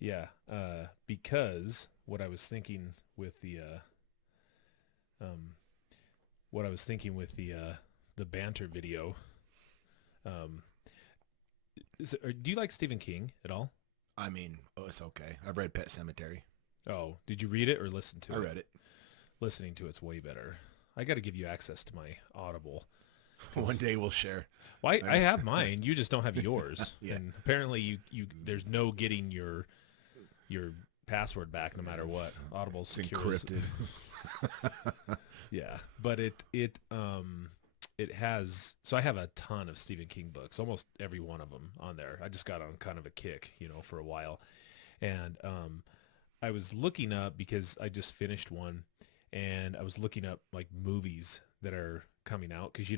Yeah, because what I was thinking with um, the banter video. Um, do you like Stephen King at all? I mean, oh, it's okay. I've read Pet Cemetery. Oh, did you read it or listen to I it? read it. Listening to it's way better. I got to give you access to my Audible One because day we'll share. well, I I know. have mine. You just don't have yours, Yeah. and apparently you there's no getting your password back no matter what. It's, Audible it's secures. encrypted. Yeah, but it has so I have a ton of Stephen King books, almost every one of them on there. I just got on kind of a kick, for a while, and I was looking up because I just finished one, and I was looking up like movies that are coming out because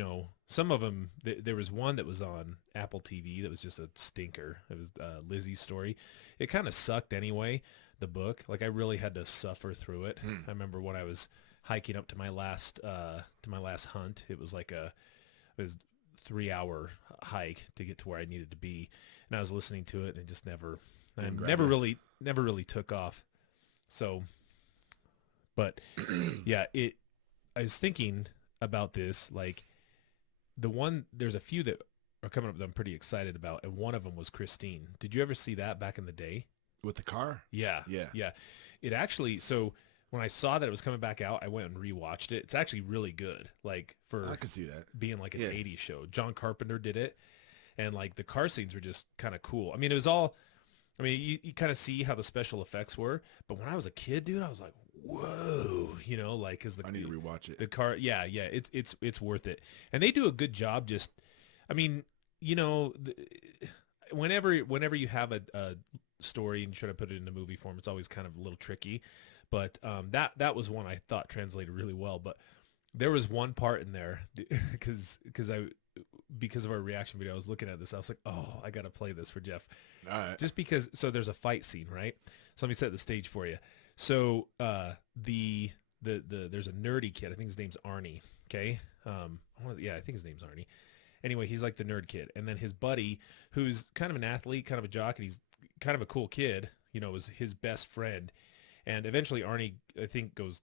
some of them. There was one that was on Apple TV that was just a stinker. It was Lizzie's story. It kind of sucked anyway. The book, like I really had to suffer through it. Hmm. I remember when I was hiking up to my last hunt. It was 3 hour hike to get to where I needed to be, and I was listening to it and it just never Didn't and grab you. never really took off. So, but yeah, I was thinking about this, like there's a few that are coming up that I'm pretty excited about, and one of them was Christine. Did you ever see that back in the day? With the car? Yeah, Yeah. yeah. It actually, so when I saw that it was coming back out, I went and rewatched it. It's actually really good, like I for could see that. being like an Yeah. 80s show. John Carpenter did it, and like the car scenes were just kind of cool. I mean, it was all, I mean, you kind of see how the special effects were, but when I was a kid, dude, I was like, whoa, like, cause I need to rewatch it. the car, yeah, yeah, it's worth it. And they do a good job. Just, I mean, you know, whenever you have a story and you try to put it into movie form, it's always kind of a little tricky. But that was one I thought translated really well. But there was one part in there because of our reaction video, I was looking at this. I was like, oh, I got to play this for Jeff. All right. Just because, so there's a fight scene, right? So let me set the stage for you. So there's a nerdy kid. I think his name's Arnie. Okay. Yeah, I think his name's Arnie. Anyway, he's like the nerd kid. And then his buddy, who's kind of an athlete, kind of a jock, and he's kind of a cool kid, was his best friend. And eventually Arnie, I think, goes,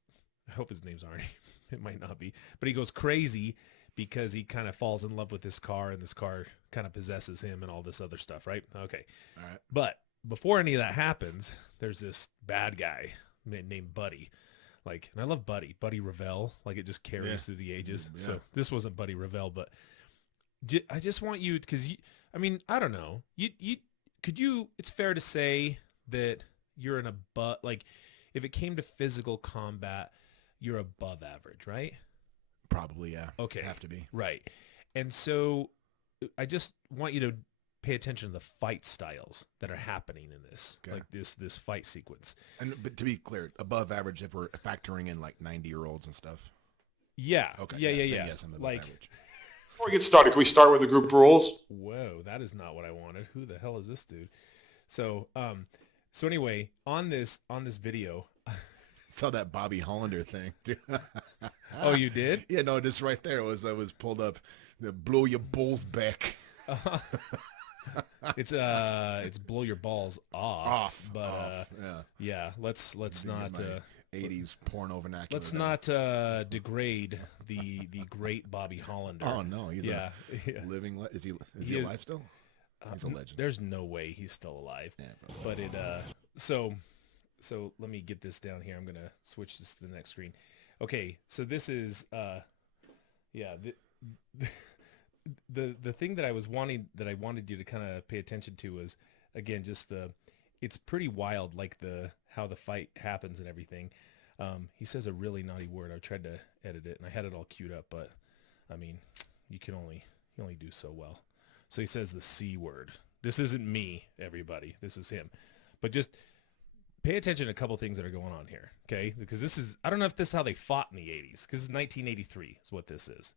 I hope his name's Arnie. It might not be. But he goes crazy because he kind of falls in love with this car, and this car kind of possesses him and all this other stuff, right? Okay. All right. But before any of that happens, there's this bad guy named Buddy. Like, and I love Buddy Revelle. Like, it just Yeah. carries through the ages. Yeah. So this wasn't Buddy Revelle, but I just want you, because I mean, I don't know. It's fair to say that you're like, if it came to physical combat, you're above average, right? Probably, yeah. Okay. Have to be. Right. And so I just want you to pay attention to the fight styles that are happening in this, Okay. like this fight sequence. But to be clear, above average if we're factoring in like 90-year-olds and stuff. Yeah. Okay. Yeah. Then Yeah. yes, I'm above Like, average. Before we get started, can we start with the group rules? whoa, that is not what I wanted. Who the hell is this dude? So anyway, on this video, Saw that Bobby Hollander thing. Dude. oh, you did? Yeah, no, just right there. I was pulled up. Blow your balls back. It's blow your balls off. But Off. Yeah. yeah, let's not Get my 80s porno vernacular. let's down. not degrade the great Bobby Hollander. Oh no, he's yeah. a living. Is he He is- alive still? He's a legend. There's no way he's still alive. Yeah, probably. But so let me get this down here. I'm gonna switch this to the next screen. Okay, so this is yeah, the thing that I wanted you to kind of pay attention to was, again, just it's pretty wild, like how the fight happens and everything. He says a really naughty word. I tried to edit it and I had it all queued up, but I mean, you only do so well. So he says the C word. This isn't me, everybody. This is him. But just pay attention to a couple things that are going on here, okay? Because I don't know if this is how they fought in the 80s, because it's 1983 is what this is.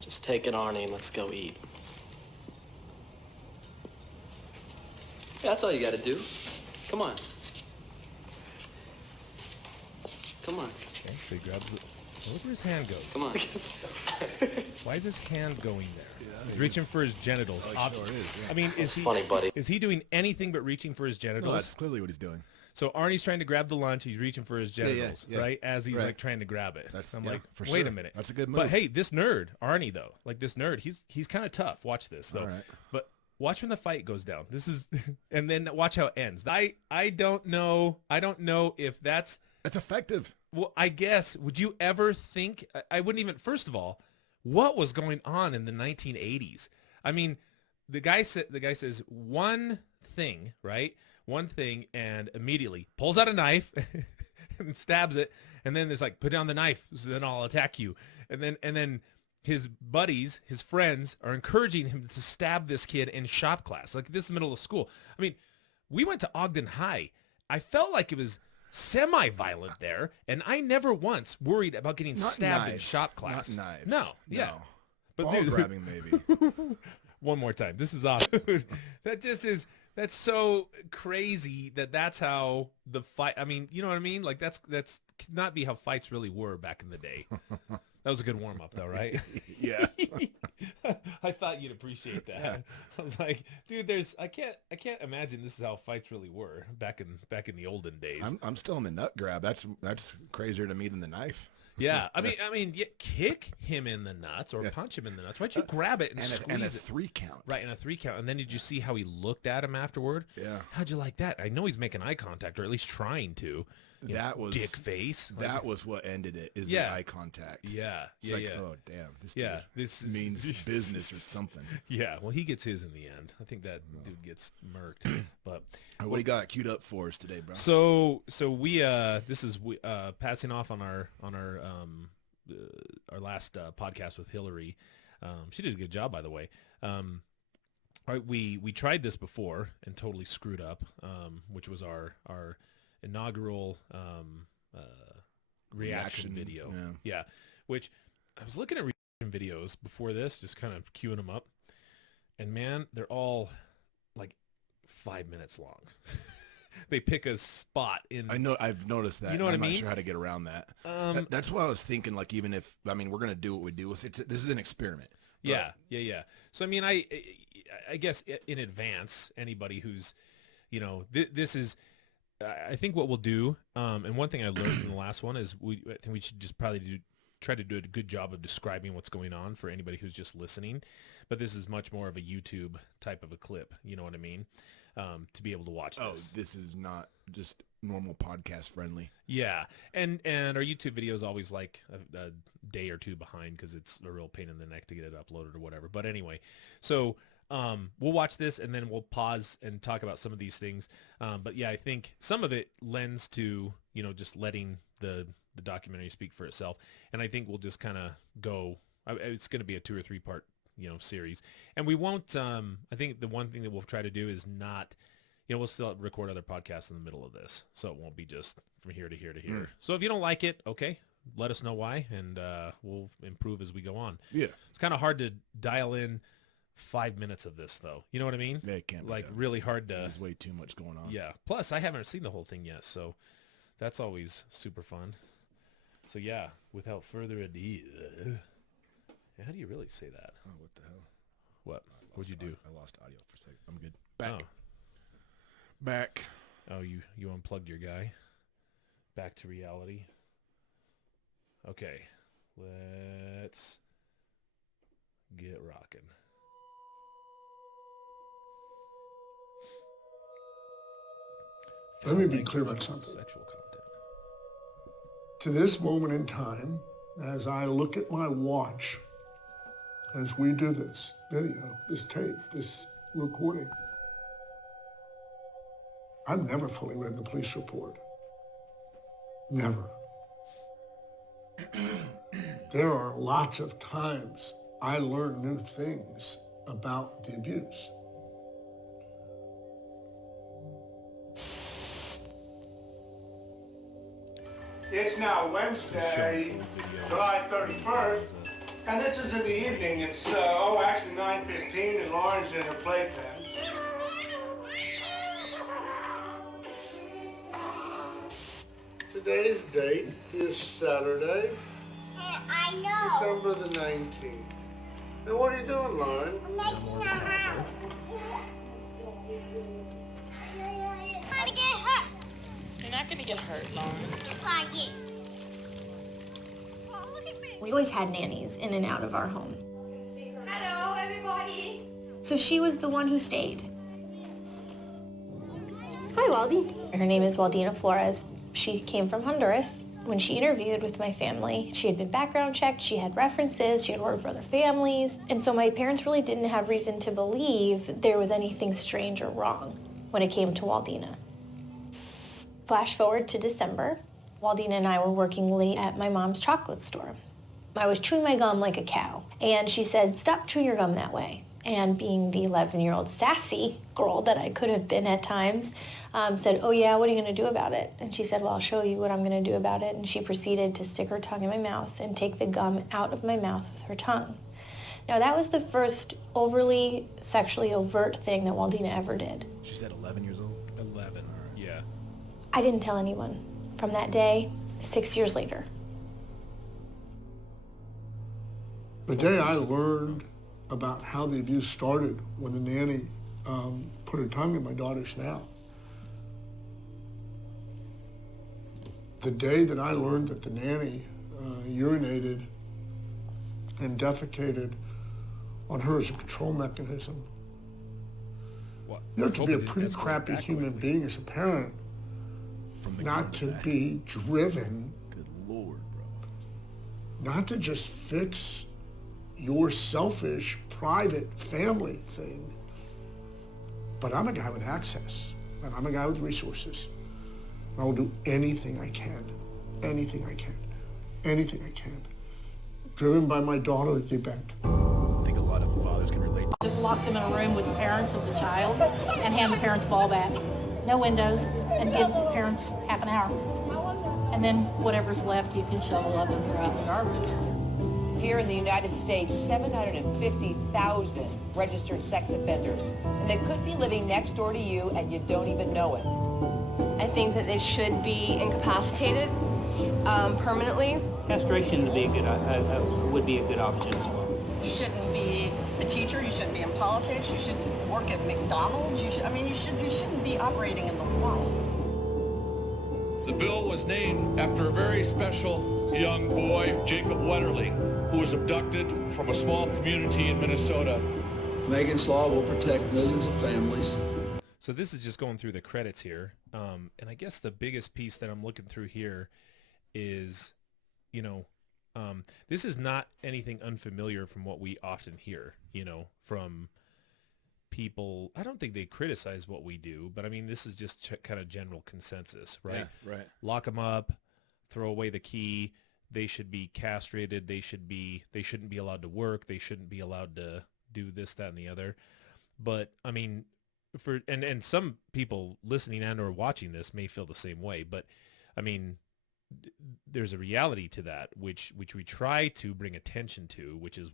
Just take it, Arnie, and let's go eat. Yeah, that's all you gotta do. Come on. Come on. Okay, so he grabs Look where his hand goes. Come on. Why is his hand going there? He's reaching for his genitals. Sure is, yeah. I mean, is he funny, buddy. Is he doing anything but reaching for his genitals? No, that's clearly what he's doing. So Arnie's trying to grab the lunch. He's reaching for his genitals, yeah. right? As he's Right. like trying to grab it. I'm like, for wait sure. a minute. That's a good move. But hey, this nerd, Arnie though, like this nerd, he's kind of tough. Watch this though. All right. But watch when the fight goes down. This is, and then watch how it ends. I don't know. I don't know if that's. It's effective. Well, I guess. Would you ever think? I wouldn't even. First of all, what was going on in the 1980s? I mean, the guy says one thing, right? One thing, and immediately pulls out a knife and stabs it, and then there's like, put down the knife, so then I'll attack you. And then his buddies, his friends, are encouraging him to stab this kid in shop class. Like, this is the middle of school. I mean, we went to Ogden High. I felt like it was semi-violent there, and I never once worried about getting Not stabbed in knives. shop class. Not knives. No, yeah. No. But Ball dude, grabbing, maybe. one more time. This is awesome. That just is. That's so crazy that's how the fight. I mean, you know what I mean? Like that's not be how fights really were back in the day. That was a good warm up, though, right? Yeah. I thought you'd appreciate that. Yeah. I was like, dude, I can't imagine this is how fights really were back in the olden days. I'm still in the nut grab. That's crazier to me than the knife. Yeah, I mean, kick him in the nuts or punch him in the nuts. Why'd you grab it and squeeze And a it? 3 count. Right, and a 3 count. And then did you see how he looked at him afterward? Yeah. How'd you like that? I know he's making eye contact, or at least trying to. That was dick face. That was what ended it. Is Yeah. the eye contact. Yeah, It's yeah, like, yeah. oh damn, this Yeah, dude this is- means business or something. Yeah, well, he gets his in the end. I think that dude gets murked. But What do you got queued up for us today, bro? so we this is passing off on our last podcast with Hillary. She did a good job, by the way. All right, we tried this before and totally screwed up, which was our inaugural reaction video. Yeah, which I was looking at reaction videos before this, just kind of queuing them up, and man, they're all like 5 minutes long. They pick a spot in. I know. I've noticed that. You know what I'm I mean? not sure how to get around that. That's why I was thinking. Like, even if we're gonna do what we do, this is an experiment. Yeah. So I mean, I guess in advance, anybody who's, this is, I think what we'll do, and one thing I learned in the last one is I think we should just probably try to do a good job of describing what's going on for anybody who's just listening. But this is much more of a YouTube type of a clip. You know what I mean? To be able to watch this. Oh, this is not just normal podcast friendly. Yeah, and our YouTube video is always like a day or two behind because it's a real pain in the neck to get it uploaded or whatever. But anyway, so we'll watch this and then we'll pause and talk about some of these things. But yeah, I think some of it lends to just letting the documentary speak for itself, and I think we'll just kind of go. It's going to be a 2 or 3 part series, and we won't. I think the one thing that we'll try to do is not. We'll still record other podcasts in the middle of this, so it won't be just from here to here to here. So if you don't like it, okay, let us know why, and we'll improve as we go on. Yeah. It's kind of hard to dial in 5 minutes of this, though. You know what I mean? Yeah, it can't be like done. really hard to. There's way too much going on. Yeah. Plus, I haven't seen the whole thing yet, so that's always super fun. So yeah, without further ado, how do you really say that? Oh, what the hell? What? What'd you do? I lost audio for a second. I'm good. Back. Oh. Back. Oh, you unplugged your guy. Back to reality. Okay, let's get rocking. Let me be clear about something. Sexual content. To this moment in time, as I look at my watch, as we do this video, this tape, this recording, I've never fully read the police report. Never. There are lots of times I learn new things about the abuse. It's now Wednesday, July 31st, and this is in the evening. It's, actually 9:15, and Lauren's in her playpen. Today's date is Saturday, I know. December the 19th. And what are you doing, Lauren? I'm making a house. I'm gonna get hurt. You're not gonna get hurt, Lauren. If I get. Oh, look at me. We always had nannies in and out of our home. Hello, everybody. So she was the one who stayed. Hi, Waldy. Her name is Waldina Flores. She came from Honduras. When she interviewed with my family, she had been background checked, she had references, she had worked for other families, and so my parents really didn't have reason to believe there was anything strange or wrong when it came to Waldina. Flash forward to December. Waldina and I were working late at my mom's chocolate store. I was chewing my gum like a cow, and she said, "Stop chewing your gum that way." And being the 11-year-old sassy girl that I could have been at times, said, "Oh yeah, what are you going to do about it?" And she said, "Well, I'll show you what I'm going to do about it." And she proceeded to stick her tongue in my mouth and take the gum out of my mouth with her tongue. Now that was the first overly sexually overt thing that Waldina ever did. She said 11 years old? 11, yeah. I didn't tell anyone. From that day, 6 years later. The day I learned about how the abuse started when the nanny put her tongue in my daughter's mouth. The day that I learned that the nanny urinated and defecated on her as a control mechanism. What? You have to be a Hopefully pretty it didn't escalate crappy that human quickly. being as a parent not to be driven, Good Lord, bro. not to just fix your selfish, private family thing. But I'm a guy with access, and I'm a guy with resources. I will do anything I can, anything I can, anything I can. Driven by my daughter to get back. I think a lot of fathers can relate. Lock them in a room with the parents of the child and hand the parents ball back. No windows, and give the parents half an hour. And then whatever's left, you can shovel up and throw out the garbage. Here in the United States, 750,000 registered sex offenders, and they could be living next door to you and you don't even know it. I think that they should be incapacitated permanently. Castration would be a good option as well. You shouldn't be a teacher. You shouldn't be in politics. You shouldn't work at McDonald's. You shouldn't be operating in the world. The bill was named after a very special young boy, Jacob Wetterling, who was abducted from a small community in Minnesota. Megan's Law will protect millions of families. So this is just going through the credits here. And I guess the biggest piece that I'm looking through here is, this is not anything unfamiliar from what we often hear, from people. I don't think they criticize what we do, but I mean, this is just kind of general consensus, right? Yeah, right. Lock them up, throw away the key. They should be castrated. They shouldn't be allowed to work. They shouldn't be allowed to do this, that, and the other. But I mean, and some people listening and or watching this may feel the same way, but I mean, there's a reality to that, which we try to bring attention to, which is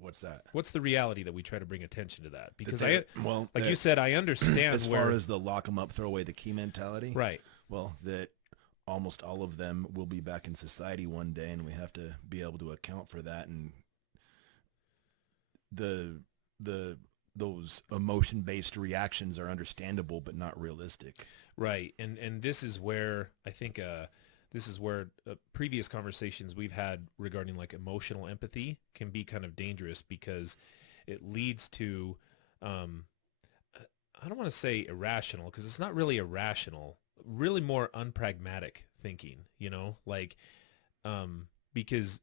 What's that? What's the reality that we try to bring attention to that? Because you said, I understand as far as the lock them up, throw away the key mentality. Right. Well, that almost all of them will be back in society one day, and we have to be able to account for that. And those emotion-based reactions are understandable, but not realistic. Right. And this is where I think previous conversations we've had regarding like emotional empathy can be kind of dangerous, because it leads to, I don't want to say irrational, because it's not really irrational, really more unpragmatic thinking, because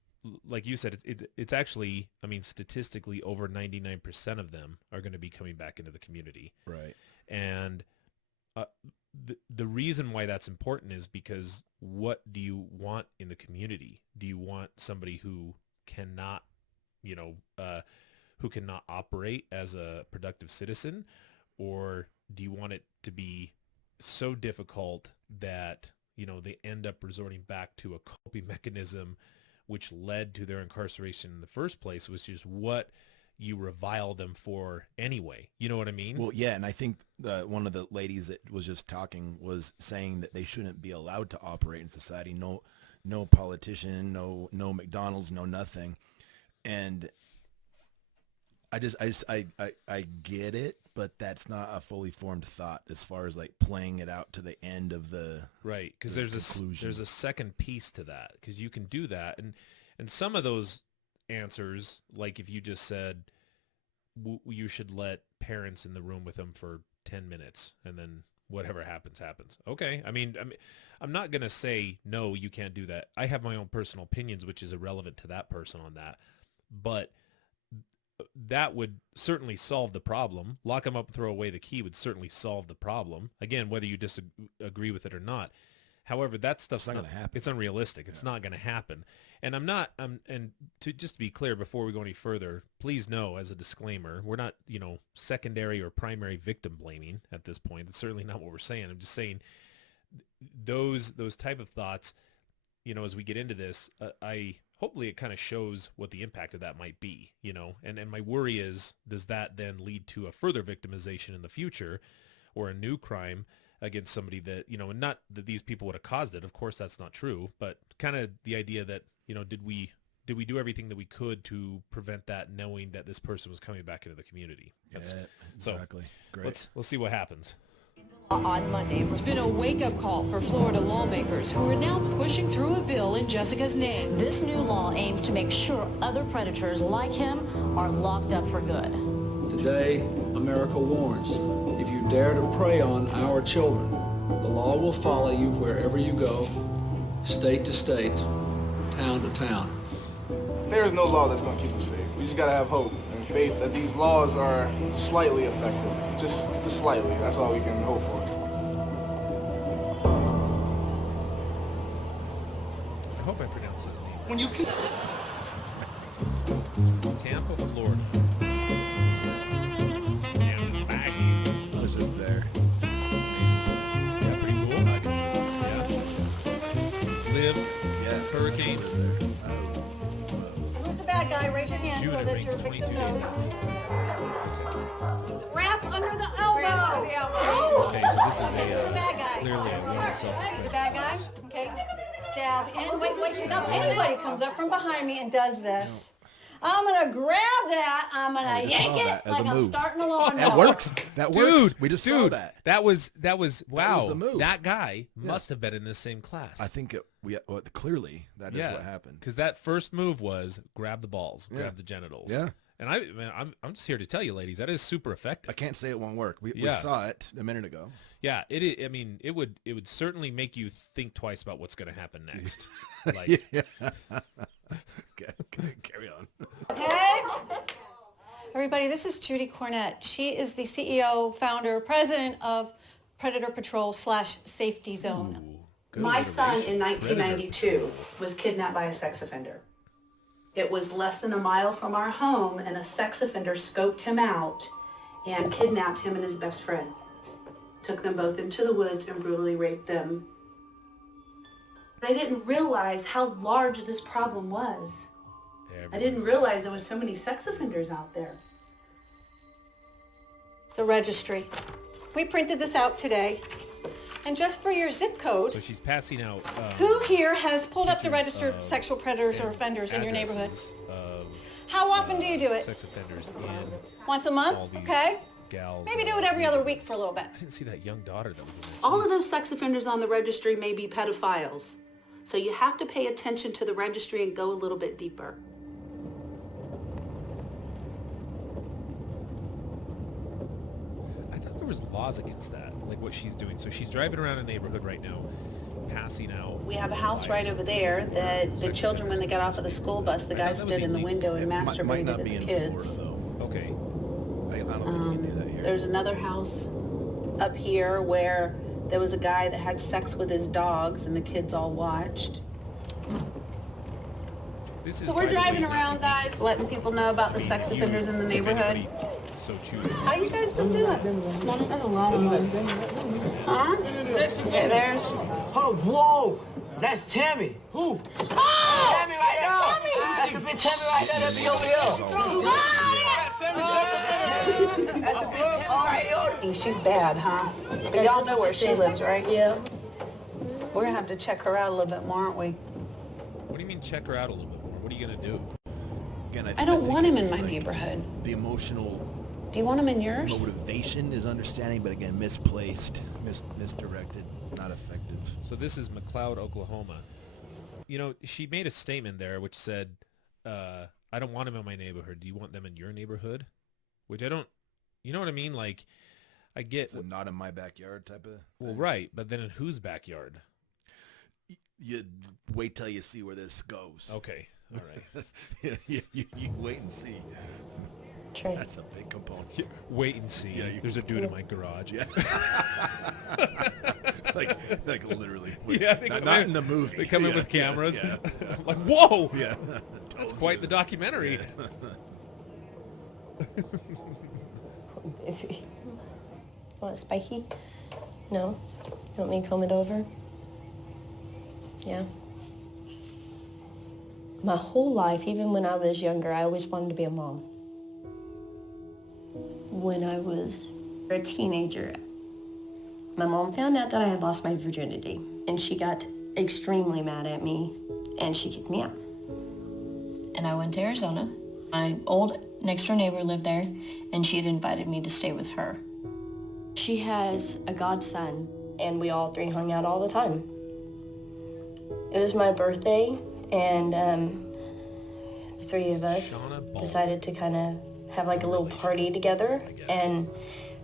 like you said, it's actually, I mean, statistically over 99% of them are going to be coming back into the community. Right. And the reason why that's important is because what do you want in the community? Do you want somebody who cannot, who cannot operate as a productive citizen? Or do you want it to be so difficult that, they end up resorting back to a coping mechanism which led to their incarceration in the first place, which is what you revile them for anyway. You know what I mean? Well, yeah, and I think one of the ladies that was just talking was saying that they shouldn't be allowed to operate in society. No, no politician, no McDonald's, no nothing. And I get it, but that's not a fully formed thought as far as like playing it out to the end of the right. Because there's a second piece to that, because you can do that, and some of those answers, like if you just said you should let parents in the room with them for 10 minutes and then whatever happens. Okay. I mean, I'm not going to say, no, you can't do that. I have my own personal opinions, which is irrelevant to that person on that. But that would certainly solve the problem. Lock them up and throw away the key would certainly solve the problem. Again, whether you disagree with it or not. However, that stuff's not going to happen. It's unrealistic. It's not going to happen. And and to just be clear before we go any further, please know as a disclaimer, we're not, secondary or primary victim blaming at this point. That's certainly not what we're saying. I'm just saying those type of thoughts, as we get into this, hopefully it kind of shows what the impact of that might be, and my worry is, does that then lead to a further victimization in the future or a new crime against somebody that, and not that these people would have caused it. Of course, that's not true, but kind of the idea that, did we do everything that we could to prevent that, knowing that this person was coming back into the community? Exactly. Great. Let's see what happens. On Monday, it's been a wake-up call for Florida lawmakers who are now pushing through a bill in Jessica's name. This new law aims to make sure other predators like him are locked up for good. Today, America warns, if you dare to prey on our children, the law will follow you wherever you go, state to state, town to town. There is no law that's going to keep us safe. We just got to have hope and faith that these laws are slightly effective. Just slightly. That's all we can hope for. I hope I pronounce his name. When you can... Tampa, Florida. I was just there. Yeah, pretty cool. Yeah. Live. Yeah. Hurricanes. Who's the bad guy? Raise your hand so that your victim knows. Wrap under the elbow. Okay, so this is the bad guy. Clearly a woman The bad guy. Okay. Stab in. Wait. Now, anybody comes up from behind me and does this. I'm going to grab that. I'm going to yank it like I'm starting a lawnmower. That works. That works. We just saw that. That was wow. was the move. That guy must have been in the same class. I think clearly that is what happened. Because that first move was grab the balls, grab the genitals. Yeah. And I'm just here to tell you, ladies, that is super effective. I can't say it won't work. We saw it a minute ago. Yeah, it would certainly make you think twice about what's going to happen next. Okay, carry on. Hey, everybody, this is Judy Cornett. She is the CEO, founder, president of Predator Patrol / Safety Zone. My son in 1992 was kidnapped by a sex offender. It was less than a mile from our home, and a sex offender scoped him out and kidnapped him and his best friend. Took them both into the woods and brutally raped them. I didn't realize how large this problem was. I didn't realize there was so many sex offenders out there. The registry. We printed this out today. And just for your zip code, so she's passing out. Who here has pulled up the registered sexual predators or offenders in your neighborhood? How often do you do it? Sex offenders once a month? Okay. Gals, maybe do it every other week for a little bit. I didn't see that young daughter that was in there. All of those sex offenders on the registry may be pedophiles. So you have to pay attention to the registry and go a little bit deeper. I thought there was laws against that, like what she's doing. So she's driving around a neighborhood right now, passing out. We have a house right over there that the children, when they got off of the school bus, the guy stood in the window and masturbated at the kids. Okay. I don't think we can do that here. There's another house up here where there was a guy that had sex with his dogs and the kids all watched. So we're driving around, guys, letting people know about the sex offenders in the neighborhood. So choose. How you guys been doing? There's a long one. Huh? Okay, there's... Oh, whoa! That's Tammy. Who? Oh! Tammy right now! Tammy! That's the big Tammy right there. That be over here. That's the big Tammy right here. She's bad, huh? But y'all know where she lives, right? Yeah. We're gonna have to check her out a little bit more, aren't we? What do you mean check her out a little bit more? What are you going to do? Again, I don't want him in it's my neighborhood. The emotional Do you want him in yours? motivation is understanding, but again, misplaced, misdirected, not effective. So this is McLeod, Oklahoma. You know, she made a statement there which said, I don't want them in my neighborhood. Do you want them in your neighborhood? Which I don't, you know what I mean? Like, I get... It's a not in my backyard type of thing. Well, right, but then in whose backyard? You wait till you see where this goes. Okay, all right. you wait and see. True. That's a big component. Yeah, wait and see. Yeah, There's a dude in my garage. Yeah. like literally. Yeah, they not in the movie. They come in with cameras. Yeah. I'm like, whoa! Yeah. That's quite the documentary. Yeah. Want it spiky? No? You want me to comb it over? Yeah. My whole life, even when I was younger, I always wanted to be a mom. When I was a teenager, my mom found out that I had lost my virginity, and she got extremely mad at me, and she kicked me out. And I went to Arizona. My old next-door neighbor lived there, and she had invited me to stay with her. She has a godson, and we all three hung out all the time. It was my birthday, and the three of us decided to kind of have like a little party together, and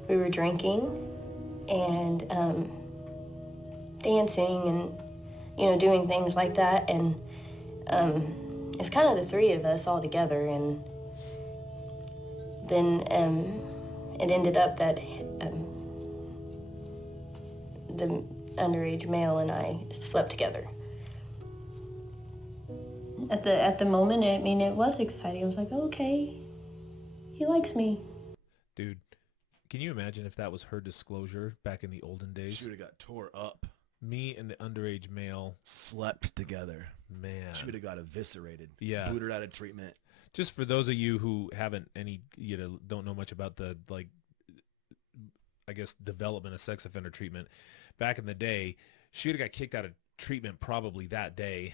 we were drinking and dancing and, you know, doing things like that, and it's kind of the three of us all together, and then it ended up that the underage male and I slept together. At the moment, I mean, it was exciting. I was like, okay, he likes me. Dude, can you imagine if that was her disclosure back in the olden days? She would have got tore up. Me and the underage male slept together. Man. She would have got eviscerated. Yeah. Booted out of treatment. Just for those of you who haven't don't know much about the, like, I guess, development of sex offender treatment, back in the day, she would have got kicked out of treatment probably that day,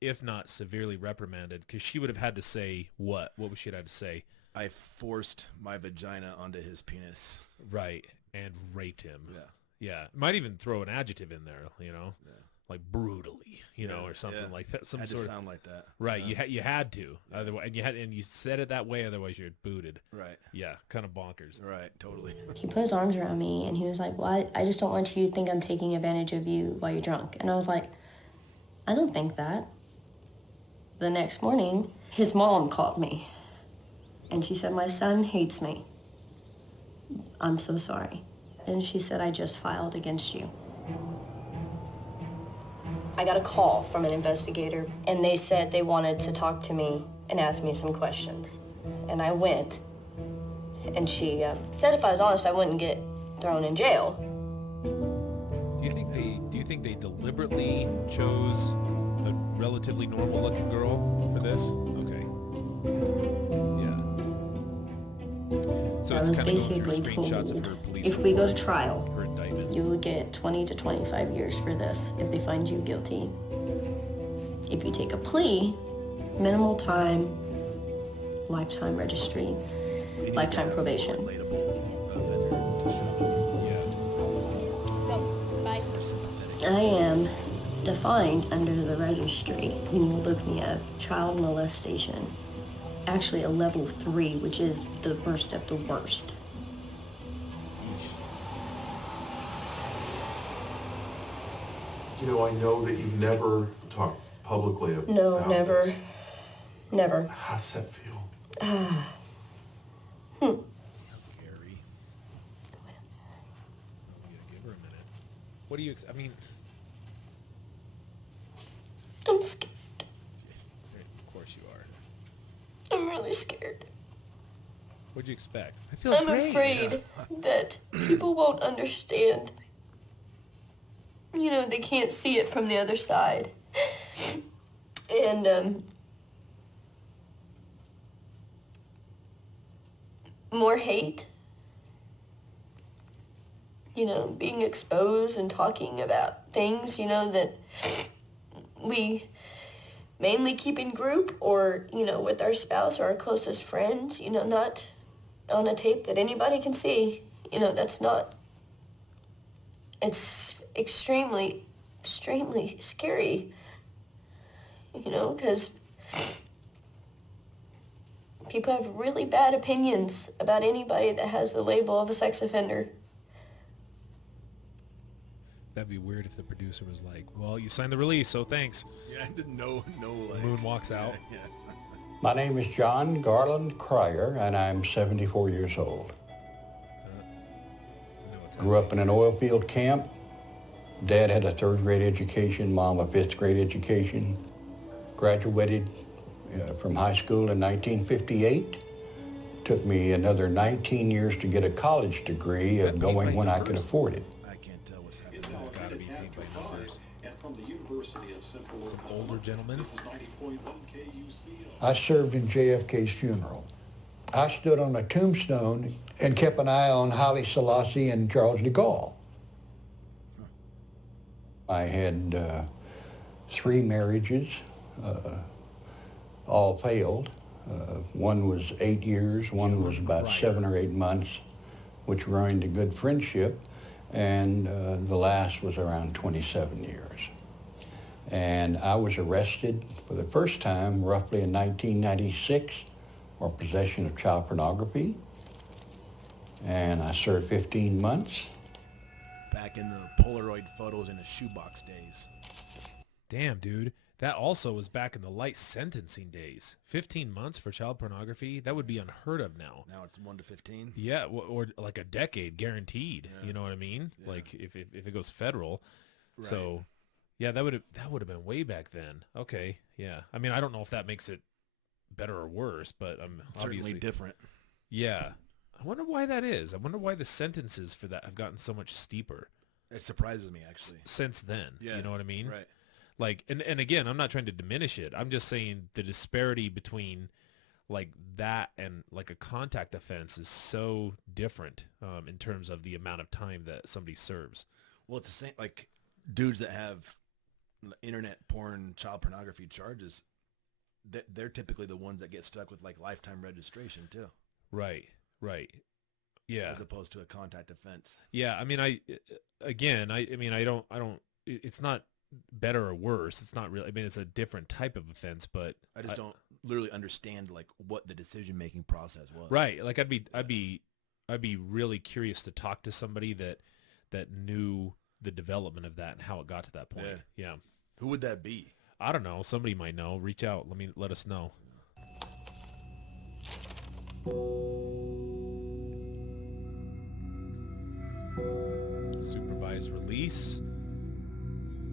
if not severely reprimanded, because she would have had to say what? What would she have had to say? I forced my vagina onto his penis. Right, and raped him. Yeah. Yeah, might even throw an adjective in there, you know, yeah. Like brutally, you know, or something like that. Some had sort to of sound like that. Right, you had to, otherwise, and you said it that way, otherwise you're booted. Right. Yeah, kind of bonkers. Right, totally. He put his arms around me, and he was like, well, I just don't want you to think I'm taking advantage of you while you're drunk. And I was like, I don't think that. The next morning, his mom called me, and she said, my son hates me. I'm so sorry. And she said, I just filed against you. I got a call from an investigator, and they said they wanted to talk to me and ask me some questions. And I went, and she said if I was honest, I wouldn't get thrown in jail. Do you think they deliberately chose a relatively normal-looking girl for this? Okay. Yeah. So I it's was kind of basically screenshots told, of her police if we go to trial, her indictment. you will get 20 to 25 years for this if they find you guilty. If you take a plea, minimal time, lifetime registry, lifetime probation. I am defined under the registry when you look me up, child molestation. Actually a level 3, which is the worst of the worst. You know, I know that you never talk publicly about No, never. this. Never. How does that feel? Scary. Give her a minute. What do you? I mean, I'm scared. Of course you are. I'm really scared. What'd you expect? It feels I'm great. afraid that people won't understand. You know, they can't see it from the other side. And, more hate. You know, being exposed and talking about things, you know, that we mainly keep in group or, with our spouse or our closest friends, not on a tape that anybody can see. That's not, it's extremely, extremely scary, because people have really bad opinions about anybody that has the label of a sex offender. That'd be weird if the producer was like, well, you signed the release, so thanks. Yeah, I didn't know, like... Moon walks out. Yeah. My name is John Garland Cryer, and I'm 74 years old. Grew up in an oil field camp. Dad had a 3rd grade education, Mom a 5th grade education. Graduated from high school in 1958. Took me another 19 years to get a college degree, going when I could afford it. Some older gentleman. I served in JFK's funeral. I stood on a tombstone and kept an eye on Haile Selassie and Charles de Gaulle. I had 3 marriages, all failed. One was 8 years, one was about 7 or 8 months, which ruined a good friendship, and the last was around 27 years. And I was arrested for the first time roughly in 1996 for possession of child pornography, and I served 15 months. Back in the Polaroid photos in the shoebox days. Damn, dude. That also was back in the light sentencing days. 15 months for child pornography? That would be unheard of now. Now it's 1 to 15? Yeah, or like a decade guaranteed. Yeah. You know what I mean? Yeah. Like if it goes federal. Right. So, yeah, that would have been way back then. Okay, yeah. I mean, I don't know if that makes it better or worse, but I'm certainly different. Yeah. I wonder why that is. I wonder why the sentences for that have gotten so much steeper. It surprises me, actually. Since then. Yeah. You know what I mean? Right. Like, and again, I'm not trying to diminish it. I'm just saying the disparity between like that and like a contact offense is so different in terms of the amount of time that somebody serves. Well, it's the same, like dudes that have internet porn, child pornography charges, they're typically the ones that get stuck with like lifetime registration too. Right. Yeah. As opposed to a contact offense. Yeah. I mean, I don't, it's not better or worse. It's not really, I mean, it's a different type of offense, but I just don't literally understand like what the decision-making process was. Right. Like I'd be really curious to talk to somebody that knew the development of that and how it got to that point. Yeah. Who would that be? I don't know. Somebody might know. Reach out. Let us know. Supervised release.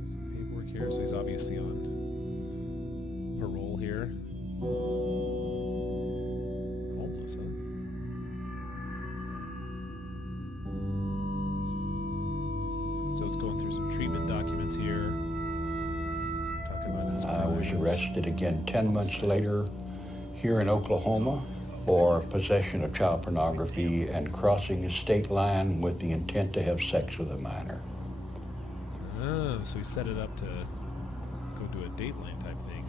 Some paperwork here, so he's obviously on parole here. Homeless, huh? So it's going through some treatment documents here. Talking about his I was arrested again 10 months later here in Oklahoma for possession of child pornography and crossing a state line with the intent to have sex with a minor. Oh, so he set it up to go do a Dateline type thing.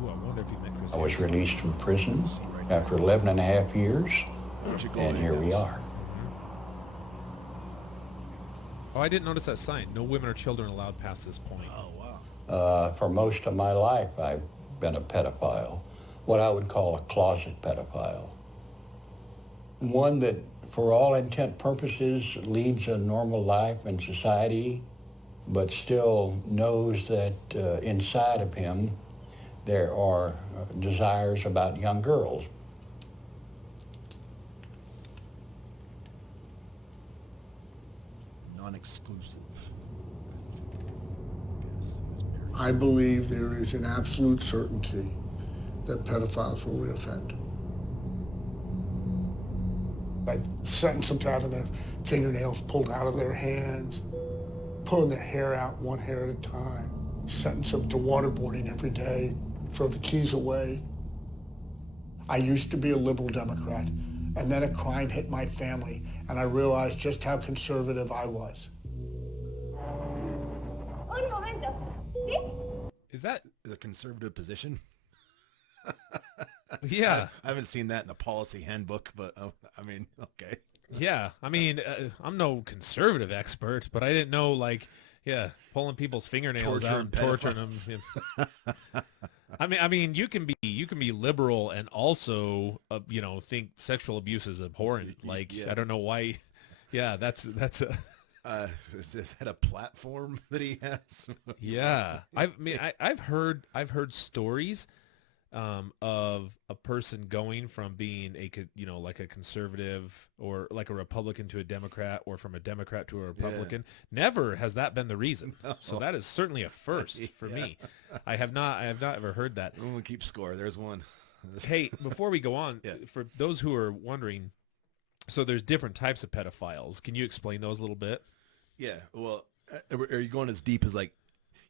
Ooh, I wonder if he met Chris. I was released from prison after 11 and a half years, and here we are. Oh, I didn't notice that sign. No women or children allowed past this point. Oh, wow. For most of my life, I've been a pedophile, what I would call a closet pedophile. One that, for all intent purposes, leads a normal life in society, but still knows that inside of him there are desires about young girls. Non-exclusive. I believe there is an absolute certainty that pedophiles will reoffend. I sentence them to having their fingernails pulled out of their hands, pulling their hair out one hair at a time, sentence them to waterboarding every day, throw the keys away. I used to be a liberal Democrat, and then a crime hit my family, and I realized just how conservative I was. the conservative position. Yeah. I haven't seen that in the policy handbook, but I mean, okay. Yeah, I mean, I'm no conservative expert, but I didn't know, like, pulling people's fingernails out and torturing them. I mean, you can be liberal and also, think sexual abuse is abhorrent. Like, I don't know why. Yeah, that's a. Is that a platform that he has? Yeah, I've heard stories of a person going from being like a conservative or like a Republican to a Democrat, or from a Democrat to a Republican. Never has that been the reason. No. So that is certainly a first for me. I have not ever heard that. I'm gonna keep score. There's one. Hey, before we go on, for those who are wondering, so there's different types of pedophiles. Can you explain those a little bit? Yeah. Well, are you going as deep as like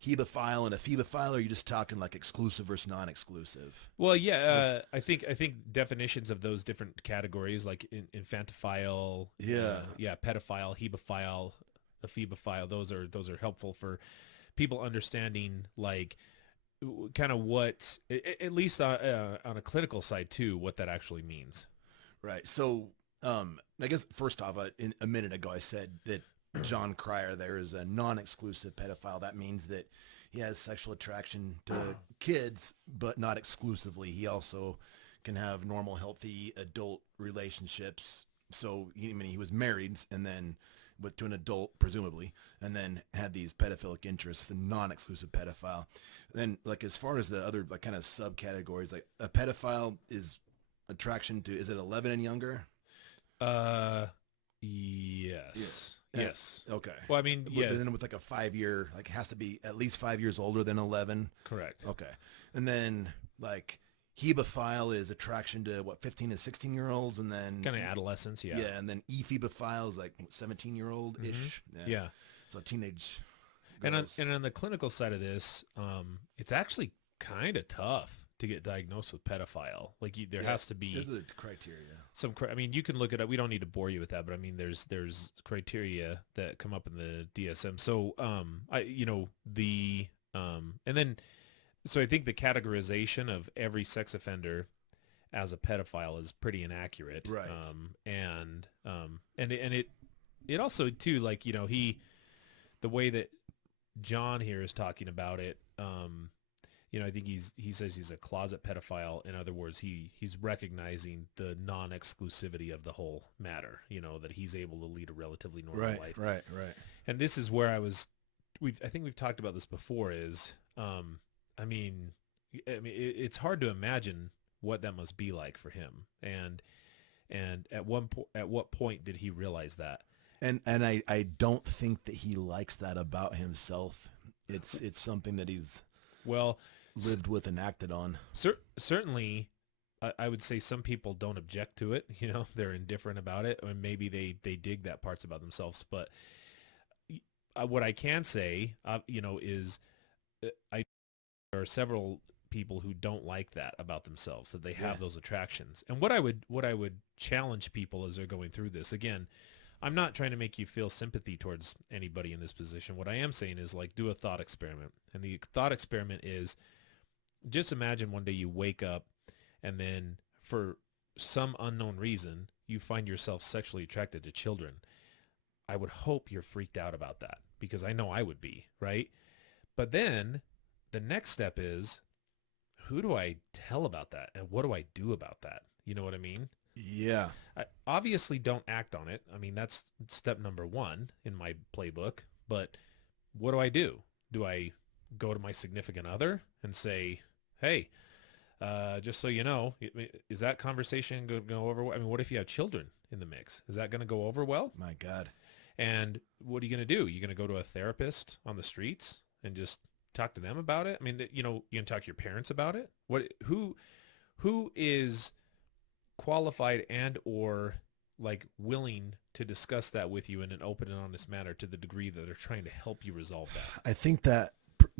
hebephile and a phebophile, or are you just talking like exclusive versus non-exclusive? Well, yeah, I think definitions of those different categories, like infantophile, pedophile, hebephile, a phebophile, those are helpful for people understanding, like, kind of what, at least on a clinical side too, what that actually means. Right. So, I guess first off, a minute ago I said that John Cryer there is a non-exclusive pedophile. That means that he has sexual attraction to kids, but not exclusively. He also can have normal, healthy adult relationships. So he was married and then to an adult, presumably, and then had these pedophilic interests, the non-exclusive pedophile. Then, like, as far as the other, like, kind of subcategories, like a pedophile is attraction to, is it 11 and younger? Yes. Yeah. Yes. Okay. Well, I mean, But then with like a 5-year, like has to be at least 5 years older than 11. Correct. Okay. And then like hebephile is attraction to 15 and 16-year-olds, and then kind of adolescence. Yeah. Yeah. And then ephebephile is like 17-year-old-ish. Mm-hmm. Yeah. So teenage girls. And on the clinical side of this, it's actually kind of tough to get diagnosed with pedophile. Like there has to be, there's a criteria. I mean, you can look it up. We don't need to bore you with that, but I mean, there's criteria that come up in the DSM. So, and then, so I think the categorization of every sex offender as a pedophile is pretty inaccurate. Right. And it also too, like, the way that John here is talking about it, I think he says he's a closet pedophile. In other words, he's recognizing the non-exclusivity of the whole matter, that he's able to lead a relatively normal life. Right. And this is where I think we've talked about this before is, it's hard to imagine what that must be like for him. And at what point did he realize that? And I don't think that he likes that about himself. It's something that he's lived with and acted on. Certainly, I would say some people don't object to it. They're indifferent about it, or maybe they dig that parts about themselves. But what I can say, is there are several people who don't like that about themselves, that they have those attractions. And what I would challenge people as they're going through this, again, I'm not trying to make you feel sympathy towards anybody in this position. What I am saying is, like, do a thought experiment. And the thought experiment is, just imagine one day you wake up and then for some unknown reason, you find yourself sexually attracted to children. I would hope you're freaked out about that, because I know I would be, right? But then the next step is, who do I tell about that? And what do I do about that? You know what I mean? Yeah. I obviously don't act on it. I mean, that's step number 1 in my playbook. But what do? Do I go to my significant other and say, hey, just so you know, is that conversation going to go over well? I mean, what if you have children in the mix? Is that going to go over well? My God. And what are you going to do? You going to go to a therapist on the streets and just talk to them about it? I mean, you can talk to your parents about it. Who is qualified and or like willing to discuss that with you in an open and honest manner, to the degree that they're trying to help you resolve that? I think that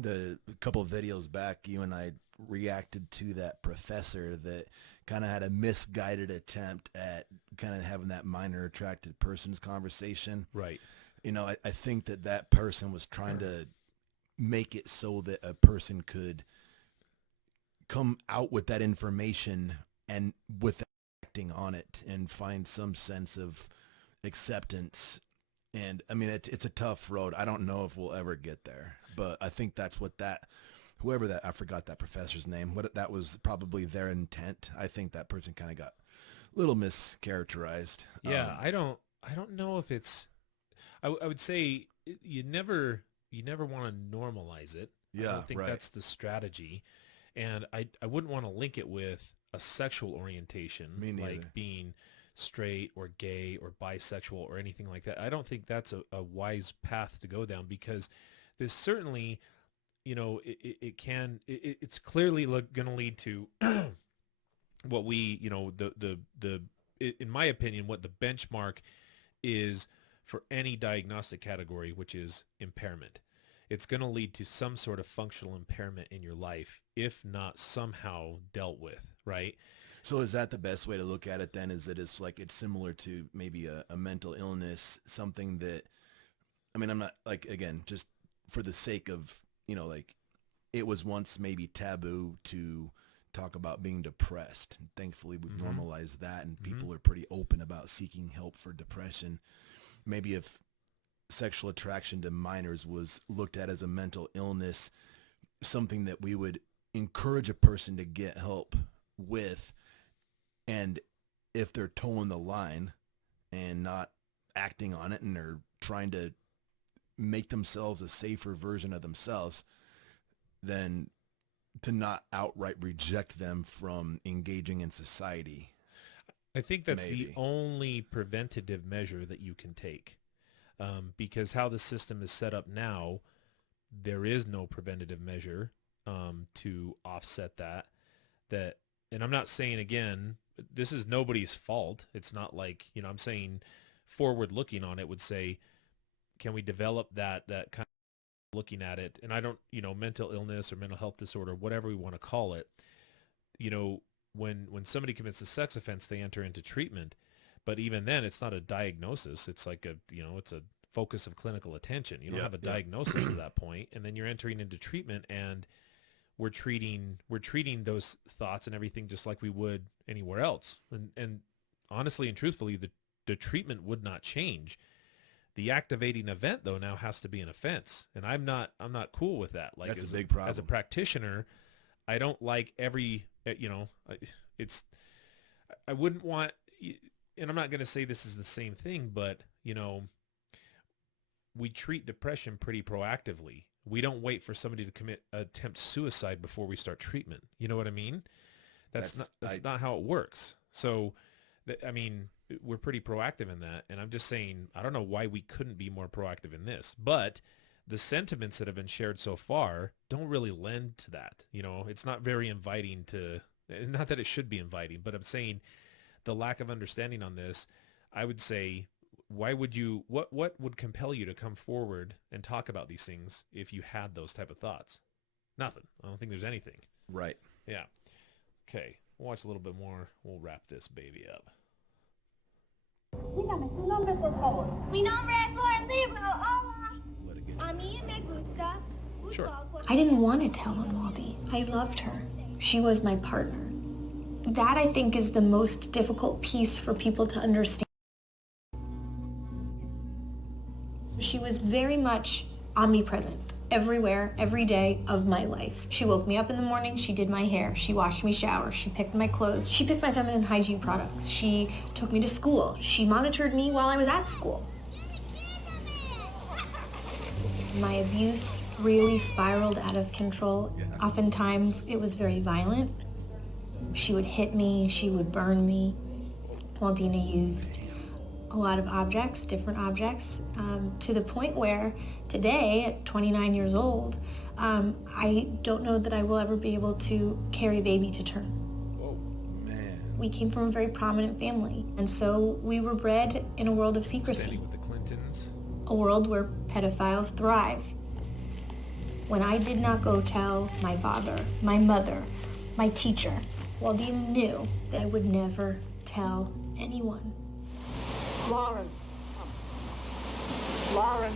a couple of videos back, you and I reacted to that professor that kind of had a misguided attempt at kind of having that minor attracted persons conversation. Right. I think that person was trying to make it so that a person could come out with that information and with acting on it and find some sense of acceptance. And I mean, it's a tough road. I don't know if we'll ever get there, but I think that's what whoever that, I forgot that professor's name, what that was probably their intent. I think that person kind of got a little mischaracterized. Yeah. I don't know if it's, I would say you never want to normalize it. Yeah. I don't think that's the strategy. And I wouldn't want to link it with a sexual orientation, like being straight or gay or bisexual or anything like that. I don't think that's a wise path to go down, because there's certainly, you know, it's clearly going to lead to what we, you know, in my opinion, what the benchmark is for any diagnostic category, which is impairment. It's going to lead to some sort of functional impairment in your life, if not somehow dealt with, right? So is that the best way to look at it then? Is that it's like it's similar to maybe a mental illness, something that, I mean, I'm not like, again, just for the sake of, you know, like it was once maybe taboo to talk about being depressed. And thankfully we've normalized that, and people are pretty open about seeking help for depression. Maybe if sexual attraction to minors was looked at as a mental illness, something that we would encourage a person to get help with, and if they're towing the line and not acting on it and they're trying to make themselves a safer version of themselves, then to not outright reject them from engaging in society. I think that's maybe the only preventative measure that you can take, because how the system is set up now, there is no preventative measure to offset that. And I'm not saying, again, this is nobody's fault. It's not like, you know, I'm saying forward looking on it would say, can we develop that kind of looking at it? And I don't, you know, mental illness or mental health disorder, whatever we want to call it, you know, when somebody commits a sex offense, they enter into treatment. But even then, it's not a diagnosis. It's like it's a focus of clinical attention. You don't have a diagnosis at that point, and then you're entering into treatment, and we're treating those thoughts and everything just like we would anywhere else. And honestly and truthfully, the treatment would not change. The activating event, though, now has to be an offense, and I'm not cool with that. Like, that's a big problem. As a practitioner, I don't like every, you know, I wouldn't want, and I'm not going to say this is the same thing, but, you know, we treat depression pretty proactively. We don't wait for somebody to attempt suicide before we start treatment. You know what I mean? That's not how it works. So, I mean, we're pretty proactive in that. And I'm just saying, I don't know why we couldn't be more proactive in this. But the sentiments that have been shared so far don't really lend to that. You know, it's not very inviting to, not that it should be inviting, but I'm saying the lack of understanding on this, I would say, why would you, what would compel you to come forward and talk about these things if you had those type of thoughts? Nothing. I don't think there's anything. Right. Yeah. Okay. We'll watch a little bit more. We'll wrap this baby up. Dígame su nombre, por favor. Mi nombre es Juan Libro. Hola. A mí me gusta. Sure. I didn't want to tell on Waldy. I loved her. She was my partner. That, I think, is the most difficult piece for people to understand. She was very much omnipresent, everywhere, every day of my life. She woke me up in the morning, she did my hair, she washed me shower, she picked my clothes, she picked my feminine hygiene products, she took me to school, she monitored me while I was at school. My abuse really spiraled out of control. Oftentimes it was very violent. She would hit me, she would burn me. Waldina used a lot of objects, different objects, to the point where today, at 29 years old, I don't know that I will ever be able to carry a baby to term. Oh, man. We came from a very prominent family, and so we were bred in a world of secrecy. Standing with the Clintons. A world where pedophiles thrive. When I did not go tell my father, my mother, my teacher, Waldina knew that I would never tell anyone. Lauren. Lauren.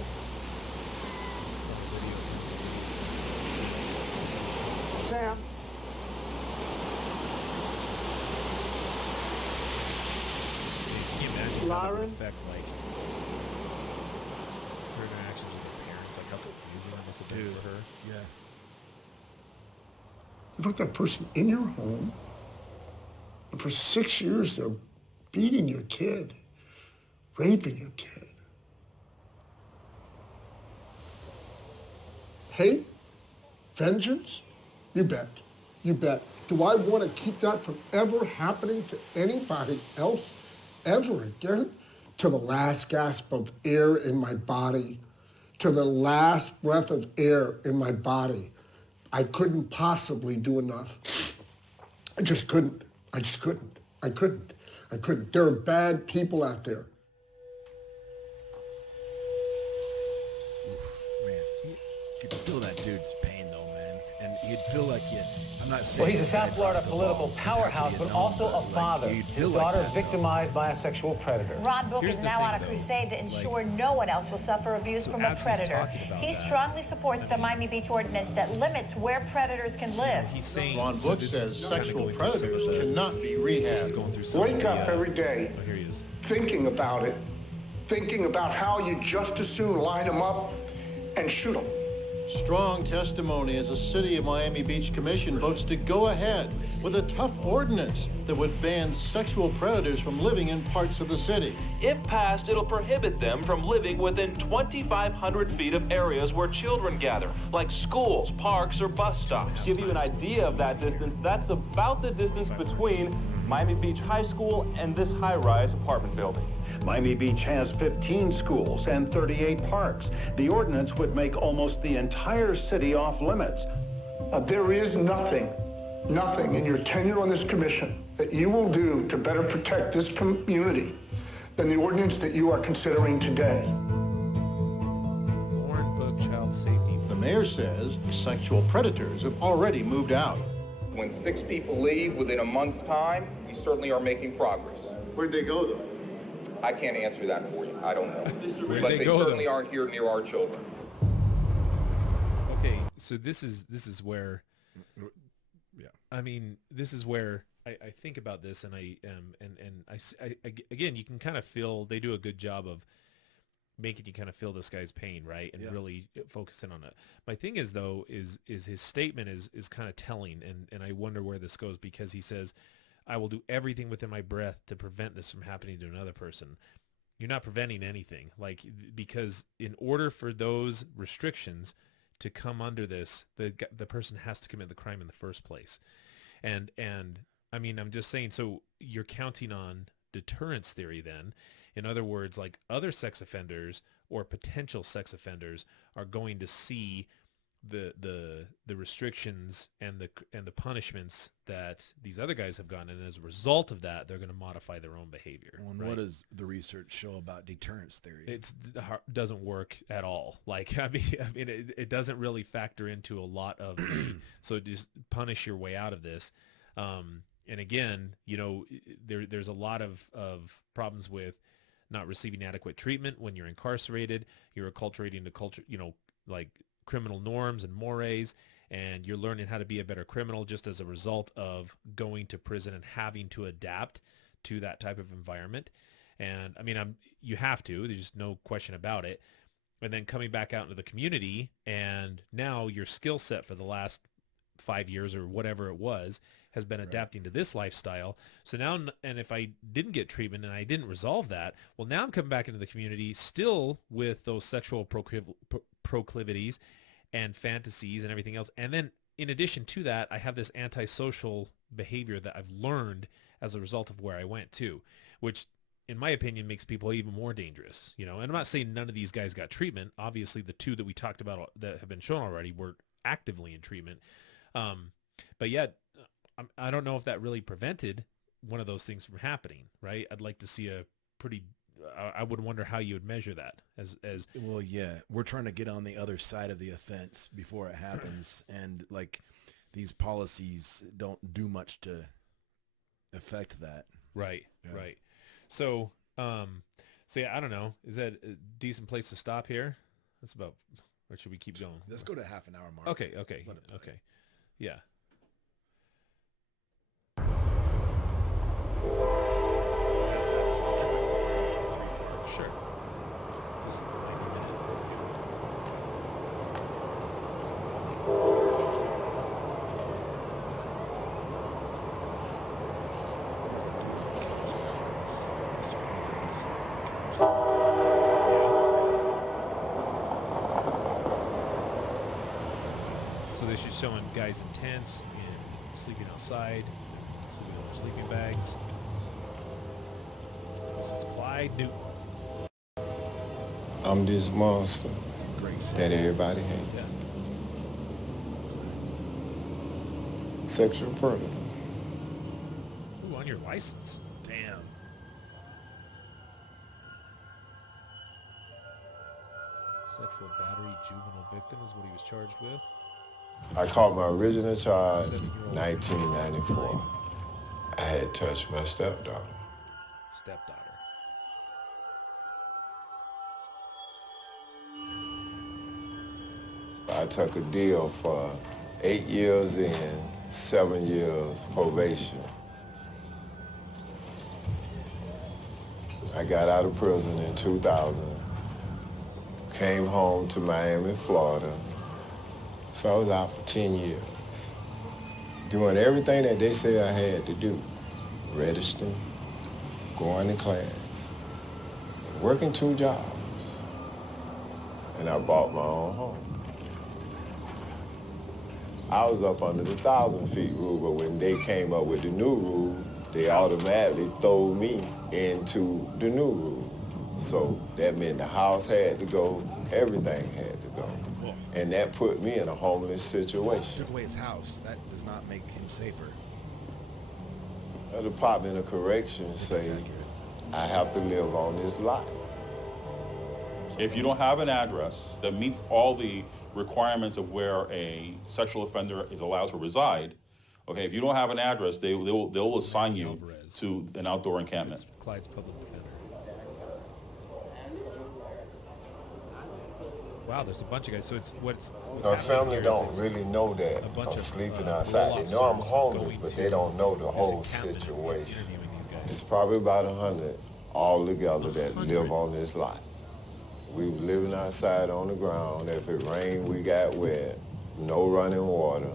Sam. Byron? Affect like her interactions with her parents, like how confusing that must have been for her. Yeah. You put that person in your home, and for 6 years they're beating your kid, raping your kid. Hate? Vengeance? You bet. You bet. Do I want to keep that from ever happening to anybody else ever again? To the last gasp of air in my body, to the last breath of air in my body, I couldn't possibly do enough. I just couldn't. I just couldn't. I couldn't. I couldn't. There are bad people out there. Man, you could feel that dude's pain though, man. And you'd feel like I'm not saying... Well, he's a South Florida political powerhouse, but also a father. His daughter victimized by a sexual predator. Ron Book is now on a crusade to ensure no one else will suffer abuse from a predator. He strongly supports the Miami Beach ordinance that limits where predators can live. He's saying Ron Book says sexual predators cannot be rehabbed. Wake up every day thinking about it, thinking about how you just as soon line them up and shoot them. Strong testimony as the City of Miami Beach Commission votes to go ahead with a tough ordinance that would ban sexual predators from living in parts of the city. If passed, it'll prohibit them from living within 2,500 feet of areas where children gather, like schools, parks, or bus stops. To give you an idea of that distance, that's about the distance between Miami Beach High School and this high-rise apartment building. Miami Beach has 15 schools and 38 parks. The ordinance would make almost the entire city off limits. There is nothing in your tenure on this commission that you will do to better protect this community than the ordinance that you are considering today. Lauren Book, child safety. The mayor says sexual predators have already moved out. When 6 people leave within a month's time, we certainly are making progress. Where'd they go, though? I can't answer that for you. I don't know. Where'd But they they go, certainly though? aren't here near our children. Okay, so this is where, I mean, this is where I think about this, and I again, you can kind of feel they do a good job of making you kind of feel this guy's pain, right, and really focusing on it. My thing is though, is his statement is kind of telling, and I wonder where this goes, because he says, I will do everything within my breath to prevent this from happening to another person. You're not preventing anything, like, because in order for those restrictions to come under this, the person has to commit the crime in the first place. And I mean, I'm just saying, so you're counting on deterrence theory then. In other words, like, other sex offenders or potential sex offenders are going to see the restrictions and the punishments that these other guys have gotten, and as a result of that, they're going to modify their own behavior. Well, and right? what does the research show about deterrence theory? It doesn't work at all. Like, I mean, it doesn't really factor into a lot of so just punish your way out of this. And again, you know, there's a lot of problems with not receiving adequate treatment when you're incarcerated. You're acculturating the culture, you know, like criminal norms and mores, and you're learning how to be a better criminal just as a result of going to prison and having to adapt to that type of environment. And I mean, you have to, there's just no question about it. And then coming back out into the community, and now your skill set for the last 5 years or whatever it was has been adapting to this lifestyle. So now, and if I didn't get treatment and I didn't resolve that, well, now I'm coming back into the community still with those sexual proclivities and fantasies and everything else. And then in addition to that, I have this antisocial behavior that I've learned as a result of where I went to, which in my opinion makes people even more dangerous, you know. And I'm not saying none of these guys got treatment. Obviously the 2 that we talked about that have been shown already were actively in treatment. But yet I don't know if that really prevented one of those things from happening, right? I'd like to see a pretty, I would wonder how you would measure that as well, yeah, we're trying to get on the other side of the offense before it happens. And like, these policies don't do much to affect that. Right. Yeah. Right. So yeah, I don't know. Is that a decent place to stop here? That's about, or should we keep going? Let's go to half an hour mark. Okay. Yeah. showing guys in tents and sleeping outside, sleeping in their sleeping bags. This is Clyde Newton. I'm this monster that everybody hates. Yeah. Sexual predator. Ooh, on your license. Damn. Sexual battery juvenile victim is what he was charged with. I caught my original charge 1994. I had touched my stepdaughter. Stepdaughter. I took a deal for 8 years in, 7 years probation. I got out of prison in 2000, came home to Miami, Florida. So I was out for 10 years, doing everything that they say I had to do. Registering, going to class, working 2 jobs, and I bought my own home. I was up under the 1,000 feet rule, but when they came up with the new rule, they automatically threw me into the new rule. So that meant the house had to go, everything had to go. And that put me in a homeless situation. Took away his house. That does not make him safer. The Department of Corrections say I have to live on this lot. If you don't have an address that meets all the requirements of where a sexual offender is allowed to reside, okay, if you don't have an address, they'll assign you to an outdoor encampment. Clyde's public defender. Wow, there's a bunch of guys. So it's what's My family don't really know that I'm sleeping outside. They know I'm homeless, but they don't know the whole situation. It's probably about 100 all together that live on this lot. We were living outside on the ground. If it rained, we got wet. No running water,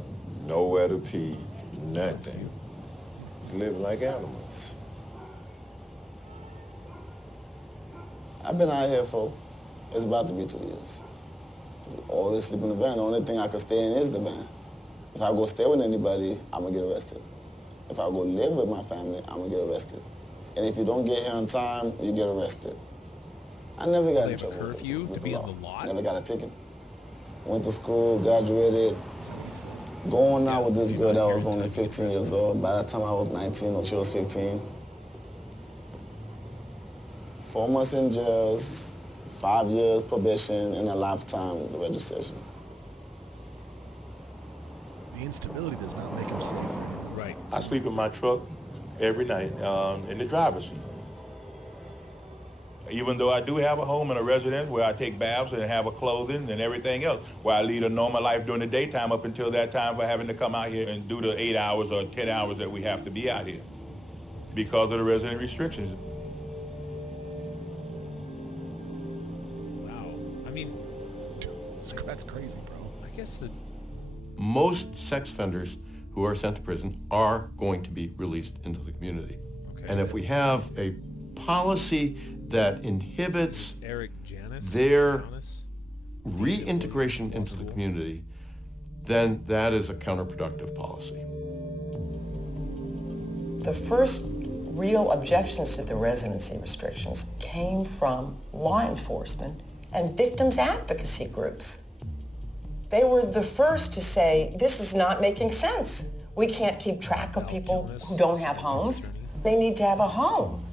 nowhere to pee, nothing. Living like animals. I've been out here for, it's about to be 2 years. Always sleep in the van. The only thing I can stay in is the van. If I go stay with anybody, I'm gonna get arrested. If I go live with my family, I'm gonna get arrested. And if you don't get here on time, you get arrested. I never got in trouble curfew with to the be law. in the lot? Never got a ticket. Went to school, graduated. Going out with this girl that was only 15 years old. By the time I was 19, or she was 15. 4 months in jail, 5 years probation, and a lifetime registration. The instability does not make him safer. Right. I sleep in my truck every night in the driver's seat. Even though I do have a home and a residence where I take baths and have a clothing and everything else, where I lead a normal life during the daytime up until that time for having to come out here and do the 8 hours or 10 hours that we have to be out here because of the resident restrictions. Wow. I mean, that's crazy, bro. I guess the most sex offenders who are sent to prison are going to be released into the community. Okay. And if we have a policy that inhibits Janice, their reintegration into the community, then that is a counterproductive policy. The first real objections to the residency restrictions came from law enforcement and victims advocacy groups. They were the first to say, this is not making sense. We can't keep track of people who don't have homes. They need to have a home.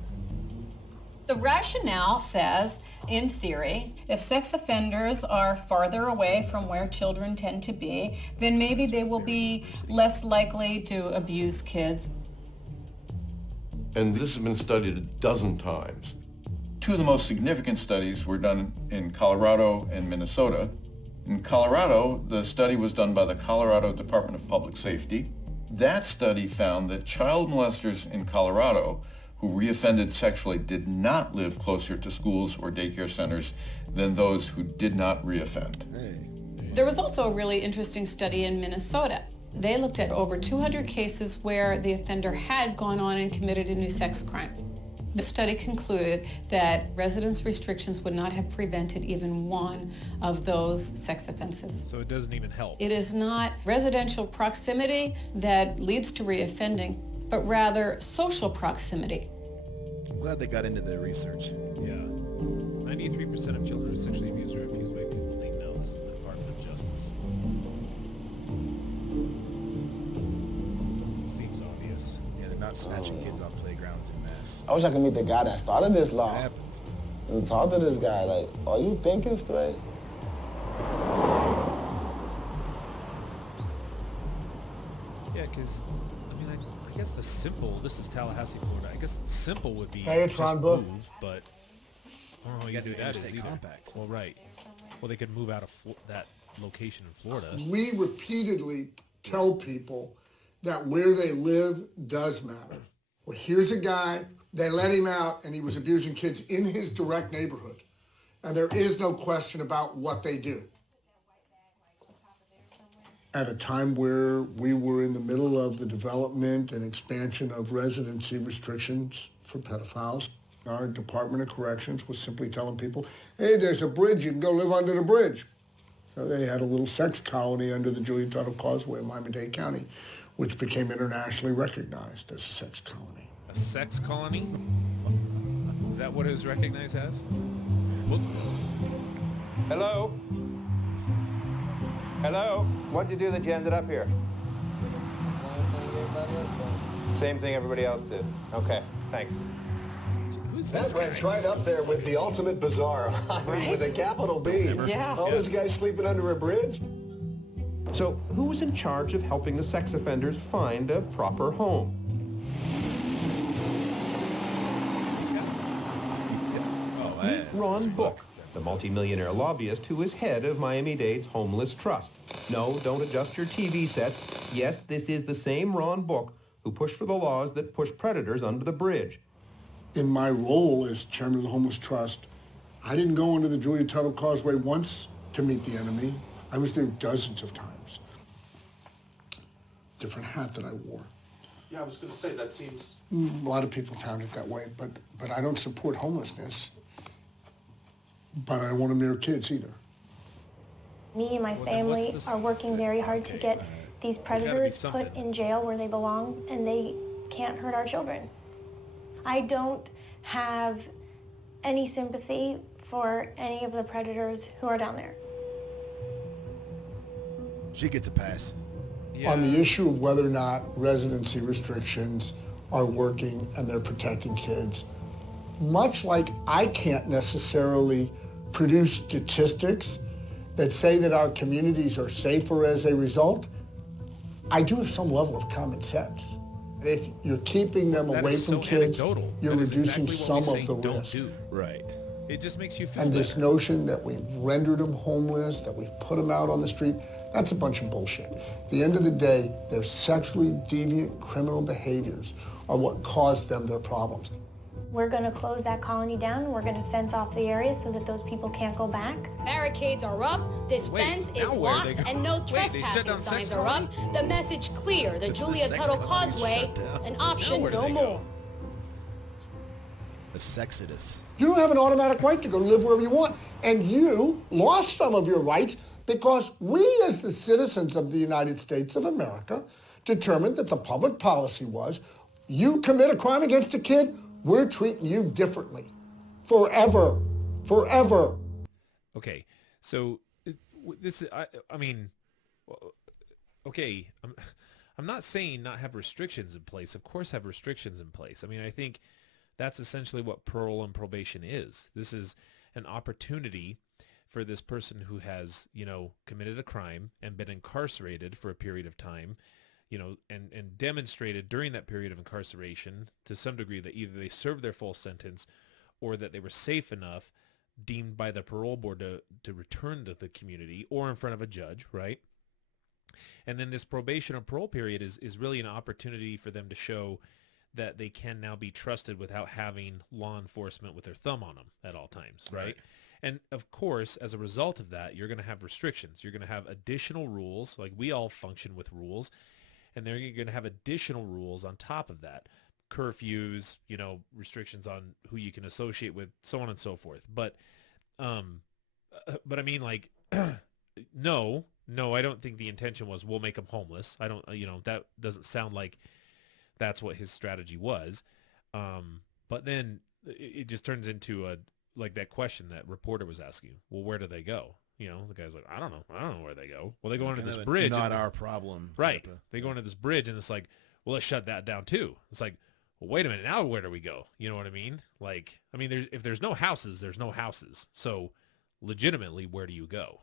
The rationale says, in theory, if sex offenders are farther away from where children tend to be, then maybe they will be less likely to abuse kids. And this has been studied a dozen times. 2 of the most significant studies were done in Colorado and Minnesota. In Colorado, the study was done by the Colorado Department of Public Safety. That study found that child molesters in Colorado who reoffended sexually did not live closer to schools or daycare centers than those who did not reoffend. There was also a really interesting study in Minnesota. They looked at over 200 cases where the offender had gone on and committed a new sex crime. The study concluded that residence restrictions would not have prevented even one of those sex offenses. So it doesn't even help. It is not residential proximity that leads to reoffending, but rather social proximity. I'm glad they got into the research. Yeah. 93% of children who are sexually abused or abused by people they know. This is the Department of Justice. Seems obvious. Yeah, they're not snatching kids off playgrounds en masse. I wish I could meet the guy that started this law. And talk to this guy, like, are you thinking straight? Yeah, because, I mean, I guess the simple, this is Tallahassee, Florida. I guess simple would be Hey, it's just Ron Book. move, but I don't know how easy that is either. Compact. Well, right. Well, they could move out of that location in Florida. We repeatedly tell people that where they live does matter. Well, here's a guy, they let him out and he was abusing kids in his direct neighborhood. And there is no question about what they do. At a time where we were in the middle of the development and expansion of residency restrictions for pedophiles, our Department of Corrections was simply telling people, hey, there's a bridge, you can go live under the bridge. So they had a little sex colony under the Julia Tuttle Causeway in Miami-Dade County, which became internationally recognized as a sex colony. A sex colony? Is that what it was recognized as? Well, Hello? Hello? What'd you do that you ended up here? Same thing everybody else did. Okay, thanks. Who's That this guy? ranks right up there with the ultimate bizarre. I mean, with a capital B. Yeah. All those guys sleeping under a bridge? So who's in charge of helping the sex offenders find a proper home? Meet Ron Book, the multimillionaire lobbyist who is head of Miami-Dade's Homeless Trust. No, don't adjust your TV sets. Yes, this is the same Ron Book who pushed for the laws that push predators under the bridge. In my role as chairman of the Homeless Trust, I didn't go under the Julia Tuttle Causeway once to meet the enemy. I was there dozens of times. Different hat that I wore. Yeah, I was going to say, that seems... A lot of people found it that way, but I don't support homelessness. But I don't want to mirror kids either. Me and my family are working very hard to get these predators put in jail where they belong, and they can't hurt our children. I don't have any sympathy for any of the predators who are down there. She gets a pass. Yeah. On the issue of whether or not residency restrictions are working and they're protecting kids, much like I can't necessarily produce statistics that say that our communities are safer as a result, I do have some level of common sense. If you're keeping them away from kids, you're reducing some of the risk. Right. It just makes you feel And this better. notion that we've rendered them homeless, that we've put them out on the street, that's a bunch of bullshit. At the end of the day, their sexually deviant criminal behaviors are what caused them their problems. We're going to close that colony down. We're going to fence off the area so that those people can't go back. Barricades are up, this fence is locked, and no trespassing signs are up. The message clear, the Julia Tuttle Causeway, an option no more. The Sexodus. You don't have an automatic right to go live wherever you want. And you lost some of your rights because we, as the citizens of the United States of America, determined that the public policy was, you commit a crime against a kid, we're treating you differently. Forever. Forever. Okay, so this is, I mean, okay, I'm not saying not have restrictions in place. Of course have restrictions in place. I mean, I think that's essentially what parole and probation is. This is an opportunity for this person who has, you know, committed a crime and been incarcerated for a period of time, you know, and demonstrated during that period of incarceration to some degree that either they served their full sentence or that they were safe enough deemed by the parole board to return to the community or in front of a judge, right? And then this probation or parole period is really an opportunity for them to show that they can now be trusted without having law enforcement with their thumb on them at all times, right? And of course, as a result of that, you're going to have restrictions. You're going to have additional rules, like we all function with rules, and they're going to have additional rules on top of that. curfews, restrictions on who you can associate with, so on and so forth. But I mean, like, no, I don't think the intention was we'll make them homeless. I don't, that doesn't sound like that's what his strategy was. But then it just turns into like that question that reporter was asking. Well, where do they go? The guy's like, I don't know where they go. Well, they go into this bridge. Not our problem. Right. They go into this bridge, and it's like, well, let's shut that down too. It's like, well, wait a minute. Now where do we go? You know what I mean? Like, I mean, if there's no houses, there's no houses. So legitimately, where do you go?